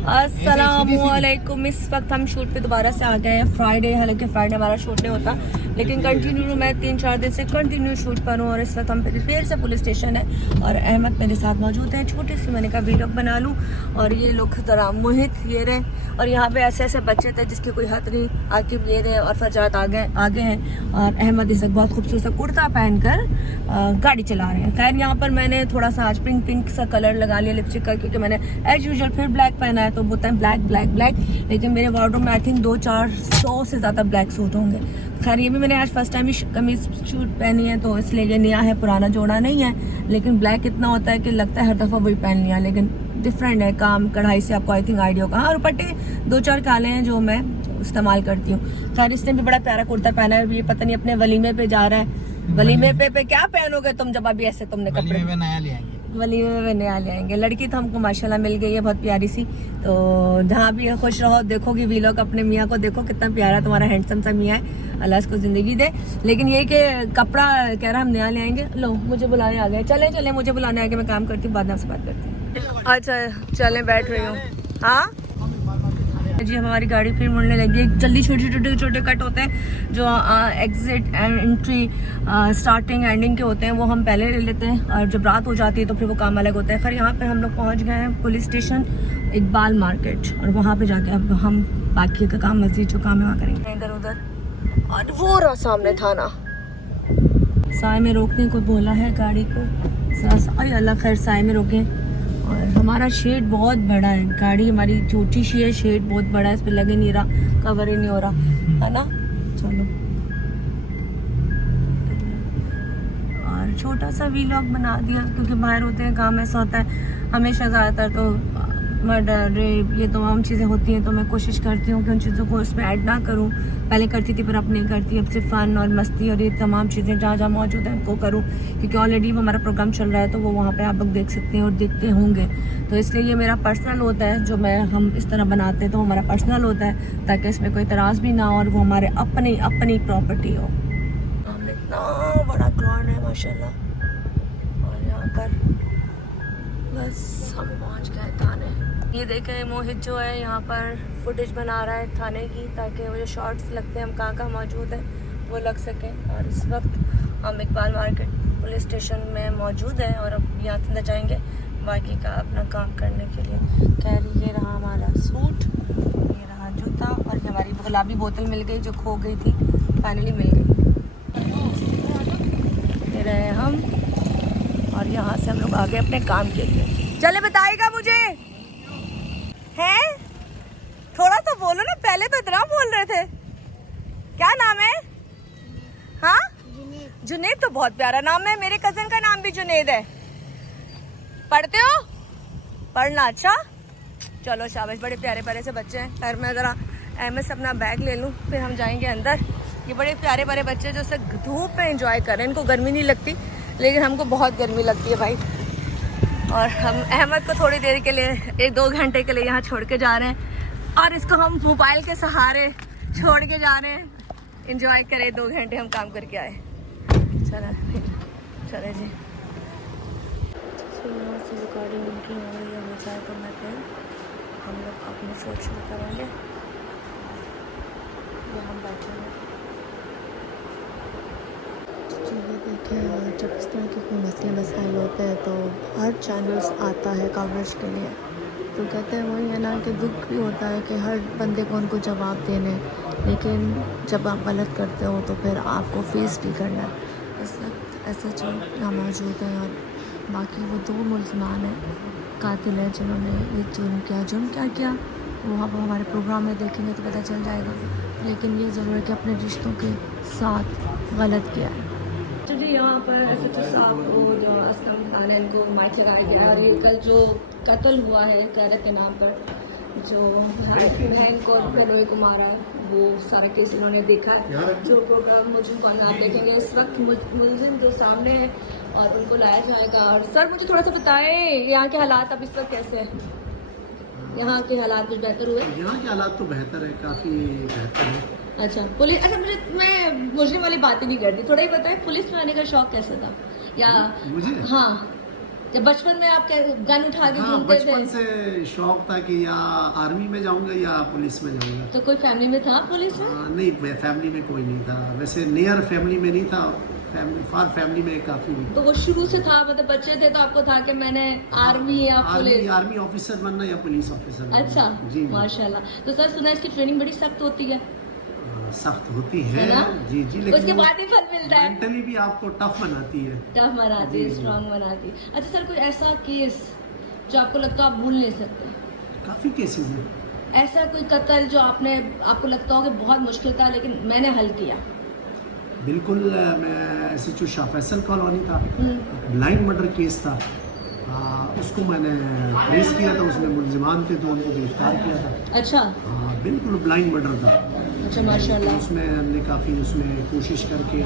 अस्सलामुअलैकुम। इस वक्त हम शूट पे दोबारा से आ गए हैं फ्राइडे, हालांकि फ्राइडे हमारा शूट नहीं होता, लेकिन कंटिन्यू मैं 3-4 दिन से कंटिन्यू शूट पर हूँ। और इस वक्त हम फिर से पुलिस स्टेशन है और अहमद मेरे साथ मौजूद है। छोटी सी मैंने कहा वीडियो बना लूँ। और ये लोग ज़रा मोहित ये रहे, और यहाँ पे ऐसे ऐसे बच्चे थे जिसकी कोई हद नहीं। आकिब ये रहे और फरजात आगे हैं। और अहमद इस वक्त बहुत खूबसूरत कुर्ता पहनकर गाड़ी चला रहे हैं। खैर यहाँ पर मैंने थोड़ा सा आज पिंक सा कलर लगा लिया लिपस्टिक का, क्योंकि मैंने एज यूजुअल फिर ब्लैक पहना है तो बोलते हैं ब्लैक ब्लैक ब्लैक। लेकिन मेरे वार्डरोब में आई थिंक 200-400 से ज़्यादा ब्लैक सूट होंगे। खैर ये भी मैंने आज फर्स्ट टाइम ही कमीज सूट पहनी है, तो इसलिए ये नया है, पुराना जोड़ा नहीं है। लेकिन ब्लैक इतना होता है कि लगता है हर दफ़ा वही पहन लिया, लेकिन डिफरेंट है काम कढ़ाई से। आपको आई थिंक आइडिया होगा। और दुपट्टे 2-4 काले हैं जो मैं इस्तेमाल करती हूँ। खैर इसने भी बड़ा प्यारा कुर्ता पहना है। ये पता नहीं अपने वलीमे पे जा रहा है। वलीमे पे क्या पहनोगे तुम जब अभी ऐसे तुमने कपड़े वलीमे में नया ले आएंगे। वलीमे में नया ले आएंगे। लड़की तो हमको माशाल्लाह मिल गई है, बहुत प्यारी सी। तो जहाँ भी खुश रहो, देखोगी वीलॉग अपने मियाँ को, देखो कितना प्यारा तुम्हारा हैंडसम सा मियाँ है, अल्लाह इसको ज़िंदगी दे। लेकिन ये कि कपड़ा कह रहा हम नया ले आएंगे। लो मुझे बुलाने आ गए, चले मुझे बुलाने आ गए, मैं काम करती हूँ, बाद में आपसे बात करती हूँ। अच्छा चलें, बैठ रही हूँ। हाँ जी, हमारी गाड़ी फिर मुड़ने लगी है। जल्दी छोटे कट होते हैं जो exit and entry starting ending के होते हैं, वो हम पहले ले लेते हैं। और जब रात हो जाती है तो फिर वो काम अलग होता है। खैर यहाँ पे हम लोग पहुँच गए हैं पुलिस स्टेशन इकबाल मार्केट, और वहाँ पे जाके अब हम बाकी का काम, मस्जिद जो काम है वहाँ करेंगे। इधर उधर और वो रहा सामने थाना। साए में रोकने को बोला है गाड़ी को। अल्लाह खैर साए में रोकें। और हमारा शेड बहुत बड़ा है, गाड़ी हमारी छोटी सी है, शेड बहुत बड़ा है, इस पर लगे नहीं रहा, कवर ही नहीं हो रहा है ना। चलो, और छोटा सा वीलॉग बना दिया, क्योंकि बाहर होते हैं काम ऐसा होता है हमेशा। ज़्यादातर तो मर्डर रेप ये तमाम चीज़ें होती हैं, तो मैं कोशिश करती हूँ कि उन चीज़ों को उसमें ऐड ना करूँ। पहले करती थी पर अब नहीं करती। अब सिर्फ फ़न और मस्ती और ये तमाम चीज़ें जहाँ जहाँ मौजूद हैं उनको करूँ, क्योंकि ऑलरेडी हमारा प्रोग्राम चल रहा है, तो वो वहाँ पे आप लोग देख सकते हैं और देखते होंगे। तो इसलिए ये मेरा पर्सनल होता है, जो हम इस तरह बनाते हैं तो हमारा पर्सनल होता है, ताकि इसमें कोई तराज़ भी ना हो और वो हमारे अपनी प्रॉपर्टी हो। इतना बड़ा ग्राउंड है माशाल्लाह। और यहाँ पर बस हम पहुँच गए थाने। ये देखें मोहित जो है यहाँ पर फुटेज बना रहा है थाने की, ताकि वो जो शॉर्ट्स लगते हैं हम कहाँ मौजूद हैं वो लग सकें। और इस वक्त हम इकबाल मार्केट पुलिस स्टेशन में मौजूद हैं और अब यहाँ अंदर जाएंगे बाकी का अपना काम करने के लिए। खैर ये रहा हमारा सूट, ये रहा जूता, और ये हमारी गुलाबी बोतल मिल गई जो खो गई थी, फाइनली मिल गई। ये रहे हम, और यहाँ से हम लोग आगे अपने काम के लिए चले। बताइएगा मुझे है, थोड़ा तो बोलो ना, पहले तो इतना बोल रहे थे। क्या नाम है? हाँ जुनेद तो बहुत प्यारा नाम है। मेरे कजन का नाम भी जुनेद है। पढ़ते हो? पढ़ना अच्छा। चलो शाबाश, बड़े प्यारे प्यारे से बच्चे हैं। खैर मैं ज़रा अहमद से अपना बैग ले लूँ, फिर हम जाएंगे अंदर। ये बड़े प्यारे प्यारे बच्चे जो सिर्फ धूप में एंजॉय कर रहे हैं, इनको गर्मी नहीं लगती, लेकिन हमको बहुत गर्मी लगती है भाई। और हम अहमद को थोड़ी देर के लिए 1-2 घंटे के लिए यहाँ छोड़ के जा रहे हैं, और इसको हम मोबाइल के सहारे छोड़ के जा रहे हैं। एंजॉय करें, 2 घंटे हम काम करके आए। चले जी। रिकॉर्डिंग उनकी हो गई है, चाय करना फिर हम लोग अपनी शूट शुरू करेंगे। ये हम बैठे हैं। देखिए जब इस तरह के कोई मसले मसाइल होते हैं तो हर चैनल्स आता है कवरेज के लिए। तो कहते हैं वही है ना कि दुख भी होता है कि हर बंदे को उनको जवाब देने, लेकिन जब आप गलत करते हो तो फिर आपको फेस भी करना है। इस वक्त SHO यहाँ मौजूद है, और बाकी वो 2 मुल्ज़मान हैं, कातिल हैं, जिन्होंने ये जुर्म क्या किया वो अब हमारे प्रोग्राम में देखेंगे तो पता चल जाएगा। लेकिन ये ज़रूर है कि अपने रिश्तों के साथ गलत किया है। तो जी यहाँ पर SHO साहब को जो असलम खान है, इनको माइक लगाया गया। और ये कल जो कत्ल हुआ है कैरत के नाम पर, जो बहन को नहीं को मारा, वो सारा केस इन्होंने देखा है। जो प्रोग्राम मुझे आप देखेंगे, इस वक्त मुलजिम जो सामने है और उनको लाया जाएगा। और सर मुझे थोड़ा सा बताएं यहाँ के हालात अब इस वक्त कैसे हैं? यहाँ के हालात कुछ बेहतर हुए? यहाँ के हालात तो बेहतर है, काफ़ी बेहतर है। अच्छा पुलिस, अच्छा मैं मुजरिम वाली बात ही नहीं करती, थोड़ा ही बताएं पुलिस में आने का शौक कैसे था? या मुझे हाँ जब बचपन में आप गन उठा के हाँ, घूमते थे? बचपन से शौक था कि या आर्मी में जाऊंगा या पुलिस में जाऊंगा। तो कोई फैमिली में था पुलिस में? नहीं, मैं फैमिली में कोई नहीं था, वैसे नियर फैमिली में नहीं था, फार फैमिली में काफी। तो वो शुरू से था, मतलब बच्चे थे तो आपको था कि मैंने आर्मी या पुलिस? आर्मी ऑफिसर बनना या पुलिस ऑफिसर बनना। अच्छा जी, माशाल्लाह। तो सर सुना इसकी ट्रेनिंग बड़ी सख्त होती है? सख्त होती है ना? जी जी, उसके लेकिन बाद ही फल मिलता है। मेंटली भी आपको टफ बनाती है। टफ बनाती है, जी, जी। स्ट्रांग बनाती है। अच्छा सर, कोई ऐसा केस जो आपको लगता है आप भूल नहीं सकते? काफी केसेस हैं। ऐसा कोई कत्ल जो आपको लगता हो कि बहुत मुश्किल था लेकिन मैंने हल किया? बिल्कुल, मैं ऐसे जो शाह फैसल कॉलोनी था, हम्म। ब्लाइंड मर्डर केस था, उसको मैंने ट्रेस किया था, उसमें मुलजिमान थे तो उनको गिरफ्तार किया था। अच्छा बिल्कुल ब्लाइंड मर्डर था। अच्छा माशाल्लाह। उसमें हमने काफ़ी उसमें कोशिश करके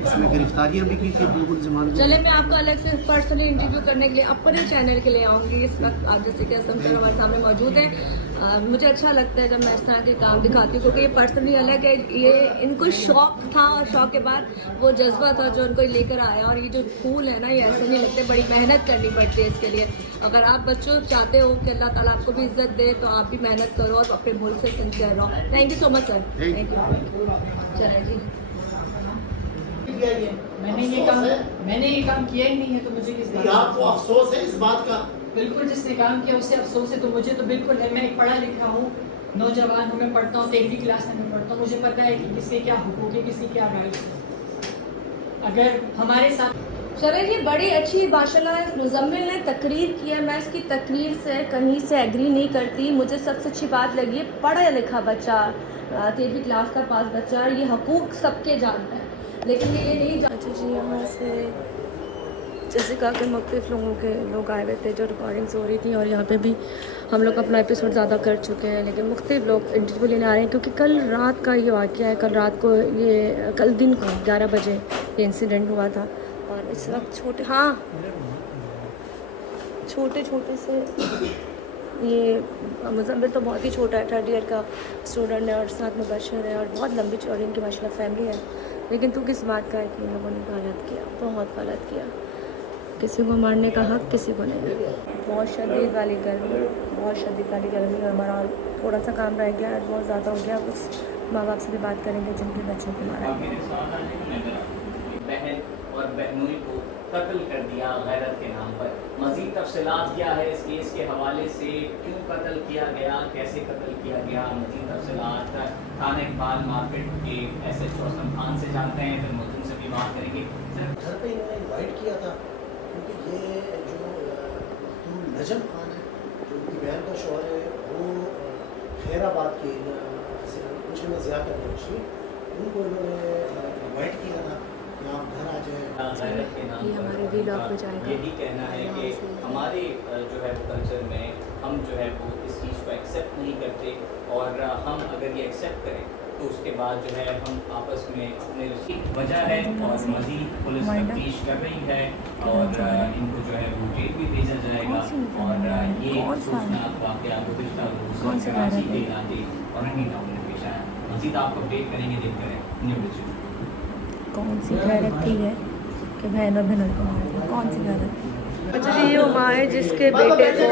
उसमें गिरफ्तारियां भी की थी दो मुलजिमान को। चले, मैं आपको अलग से पर्सनली इंटरव्यू करने के लिए अपने चैनल के लिए आऊँगी। इस वक्त आप जैसे कि असम सर हमारे सामने मौजूद है। मुझे अच्छा लगता है जब मैं इस तरह के काम दिखाती हूँ, क्योंकि ये पर्सनली अलग है। ये इनको शौक था और शौक के बाद वो जज्बा था जो उनको लेकर आया। और ये जो फूल है ना, ये ऐसे नहीं लगते, बड़ी मेहनत करनी पड़ती है इसके लिए। अगर आप बच्चों चाहते हो कि अल्लाह ताला आपको भी इज्जत दे तो आप भी मेहनत करो और अपने मुल्क से सिंसियर रहो। Thank you so much sir. Thank you. चले जी। मैंने ये काम किया ही नहीं है, तो मुझे किस बात का आपको अफसोस है इस बात का? बिल्कुल, जिसने काम किया उससे अफसोस है, तो मुझे तो बिल्कुल है। मैं एक पढ़ा लिखा हूँ, नौजवान हूँ, मैं पढ़ता हूँ, 13वीं क्लास में पढ़ता हूँ। मुझे पता है कि किसके क्या हुकूक है, किसी क्या राइट है। अगर हमारे साथ चले जी, बड़ी अच्छी माशाल्लाह मुजम्मिल ने तकरीर की है। मैं इसकी तकरीर से कहीं से एग्री नहीं करती। मुझे सबसे अच्छी बात लगी है, पढ़ा लिखा बच्चा, 13वीं क्लास का पास बच्चा, ये हकूक़ सबके जानता है, लेकिन ये नहीं जानता जी। यहाँ से जैसे कहा कि मुख्तलिफ लोगों के लोग आए हुए थे जो रिकॉर्डिंग्स हो रही थी, और यहाँ पे भी हम लोग अपना एपिसोड ज़्यादा कर चुके हैं, लेकिन मुख्तलिफ लोग इंटरव्यू लेने आ रहे हैं क्योंकि कल रात का ये वाक़या है। कल रात को ये कल दिन को 11 बजे ये इंसिडेंट हुआ था। और इस वक्त छोटे छोटे से ये मुजम्मिल तो बहुत ही छोटा है, 3rd ईयर का स्टूडेंट है, और साथ में बशर है, और बहुत लंबी चौड़ी इनकी माशाल्लाह फैमिली है। लेकिन तू किस बात का है कि इन लोगों ने गलत किया, बहुत गलत किया। किसी को मारने का हक किसी को नहीं। बहुत शदीद वाली गर्मी, बहुत शदीद वाली गर्मी, और हमारा थोड़ा सा काम रह गया है, बहुत ज़्यादा हो गया। उस माँ बाप से भी बात करेंगे जिनके बच्चों को मारा। बहन और बहनोई को कत्ल कर दिया गैरत के नाम पर। मज़ीद तफसीलात क्या है इस केस के हवाले से, क्यों कत्ल किया गया, कैसे कत्ल किया गया, मज़ीद तफसीलात थाना इकबाल मार्केट के SHO असम खान से जानते हैं, फिर मुल्जिम से भी बात करेंगे। घर पे इन्होंने इनवाइट किया था क्योंकि ये जो नजम खान है, जो उनकी बहन का शौहर है, वो खैराबाद के कुछ में ज़िया करने उनको इन्होंने इनवाइट किया था कि आप घर आ जाए। गैरत के नाम पर यही कहना है कि हमारे जो है वो कल्चर में हम जो है वो इस चीज़ को एक्सेप्ट नहीं करते, और हम अगर ये एक्सेप्ट करें तो उसके बाद जो है हम आपस में अपने वजह है, और मज़ीद पुलिस तफ्तीश कर रही है, और इनको जो है वो जेल भी भेजा जाएगा। और ये सूचना वाक़या गुज़िश्ता रोज़ कराची के इलाके औरंगी टाउन में पेश आया। मज़ीद आपको अपडेट करेंगे, देखते रहें न्यू विजन। कौन सी गैरत थी है कि बहन और बहनों को मार दिया, कौन सी गैरत? अच्छा जी, ये वो माँ है जिसके बेटे को और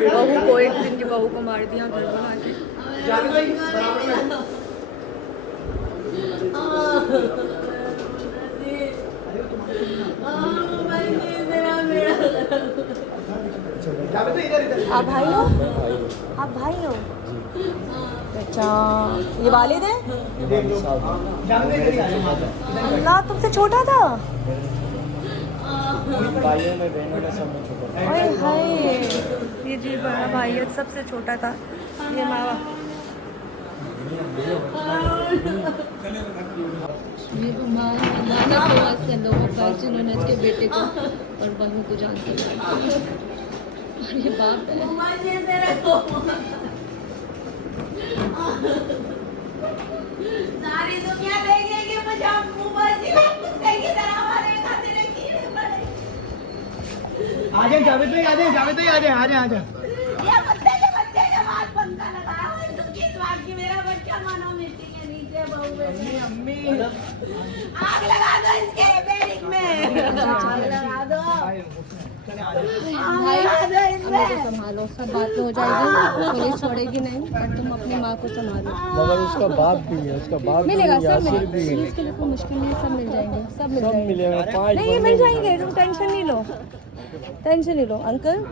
बहू को, एक दिन की बहू को मार दिया घर बना के। आप भाई हो? आप भाई हो? अच्छा, ये वालिद है? अल्लाह, तुमसे छोटा था? भाइयों में बहनों में सब में छोटा। ओए हाय, ये जी बड़ा भाई है, सबसे छोटा था। ये माँ ये वो माँ के लोगों पर जिन्होंने इसके बेटे को और बहू को जान से मार दिया। और ये बाप है। सारी दुनिया देखेगी मुझे कुत्ते की तरह मारेगा, तेरे कीड़े पड़े। आ जाए जावेद भाई, आ जाए जावेद भाई, आ जाए आ जाए आ जाए। ये कुत्ते के बच्चे के बाद पंखा लगाया हुआ है, दुखी इस बात की मेरा बच्चा मानो मिट्टी के नीचे बहू है। अम्मी आग लगा दो इसके बेरिक में, आग लगा दो। सब बात हो जाएगी, पुलिस छोड़ेगी नहीं, पर तुम अपनी माँ को संभालो। मगर उसका बाप भी है, उसका बाप मिलेगा, भी, सब यासिर भी मिलेगा, है। इसके लिए कोई मुश्किल नहीं है, सब मिल जाएंगे, सब मिल सब जाएंगे। मिलेगा, 5 नहीं, मिल जाएंगे, तुम टेंशन नहीं लो, टेंशन नहीं लो अंकल।